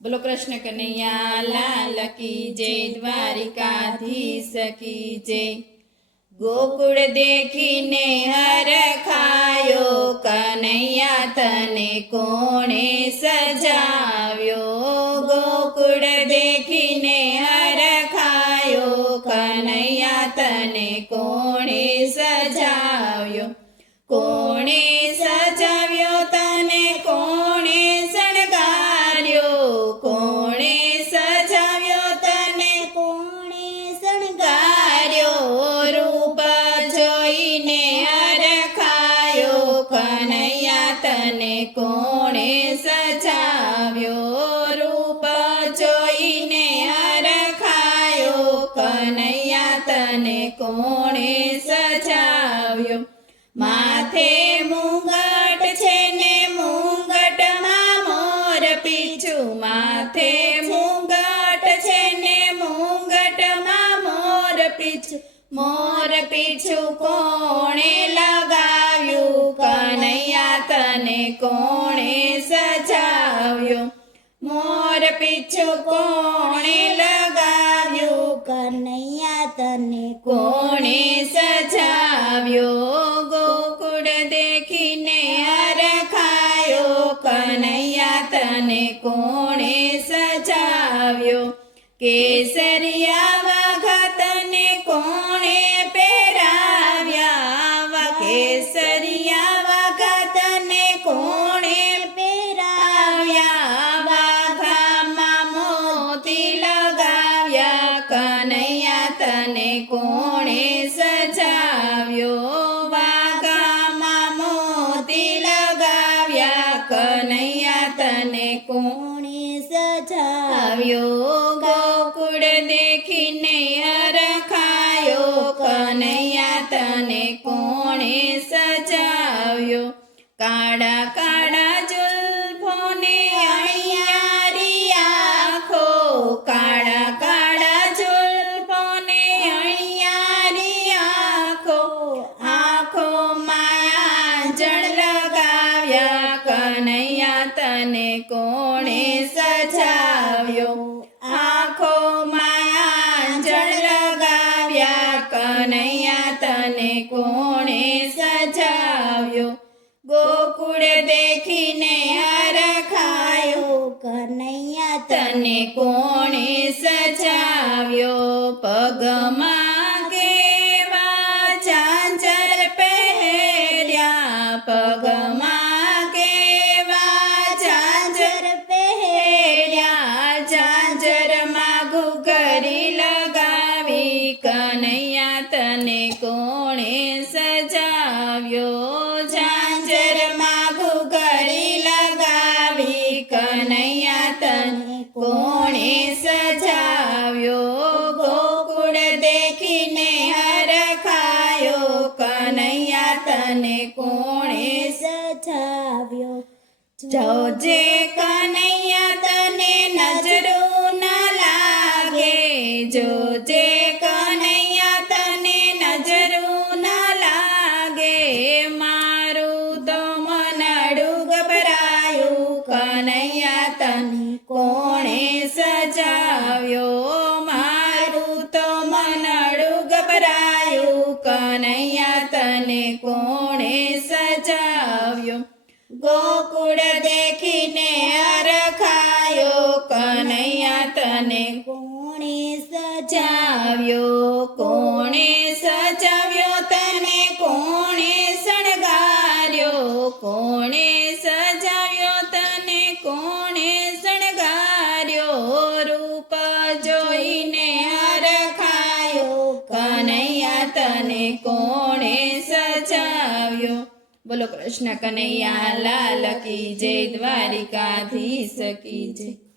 बोलो कृष्ण कन्हैया लाल की जय, द्वारिकाधीश की जय। गोकुळ देखीने हरखायो, कन्हैया तने कोणे सजाव्यो। गोकुळ देखीने हरखायो, कन्हैया तने कोणे सजाव्यो। कोणे सजाव्यो तने कोणे शणगार्यो, कोणे सजाव्यो तने कोणे शणगार्यो। रूप जोईने हरखायो, कन्हैया तने कोणे सजाव्यो। रूप जोईने हरखायो, कन्हैया तने कोणे सजाव्यो। माथे मुंगट छे ने मुंगटमां मोर पीछू, माथे मुंगट छे ने मुंगटमां मोर पीछू। मोर पीछू कोणे लगाव्यो, कन्हैया तने कोणे सजाव्यो। मोर पीछू कोणे लगाव्यो, कन्हैया तने कोणे सजाव्यो। गोकुळ देखीने हरखायो, कन्हैया तने कोणे सजाव्यो। केसरिया वाघा तने कोणे पेराव्या, केसरिया वाघा तने कोणे पेराव्या। वाघामां मोती लगाव्या, कन्हैया तने कोणे सजाव्यो। वाघामां मोती लगाव्या, कन्हैया तने कोणे सजाव्यो। गोकुळ देखीने हरखायो, कन्हैया तने कोणे सजाव्यो। काळा काळा जुल्फोने अणियारी आँखो, काळा काळा जुल्फोने अणियारी आँखो। आँखो मायाजळ लगाव्या, कन्हैया तने कोणे सजाव्यो। आँखो मायाजळ लगाव्या, कन्हैया तने कोणे सजाव्यो। गोकुळ देखीने हरखायो, कन्हैया तने कोणे सजाव्यो। पगमां केवा झांझर पहेर्या, पगमां केवा झांझर पहेर्या। झांझरमां घुघरी लगावी, कन्हैया तने कोणे सजाव्यो। झांझरमां घुघरी लगावी, कन्हैया तने कोणे सजाव्यो। गोकुळ देखीने हरखायो, कन्हैया तने कोणे सजाव्यो। जोजे कन्हैया तने नजरू न लागे, जोजे कन्हैया तने नजरू न लागे। मारू तो मनडू गभरायु, कन्हैया तने कोणे सजाव्यो। मारू तो मनडू गभरायु, कन्हैया तने कोणे सजाव्यो। गोकुळ देखीने हरखायो, कन्हैया तने कोणे सजाव्यो। कोणे सजाव्यो तने कोणे शणगार्यो, कोणे सजाव्यो तने कोणे शणगार्यो। रूप जोईने हरखायो, कन्हैया तने कोणे सजाव्यो। बोलो कृष्ण कन्हैया लाल की जय, द्वारिकाधीश की जय।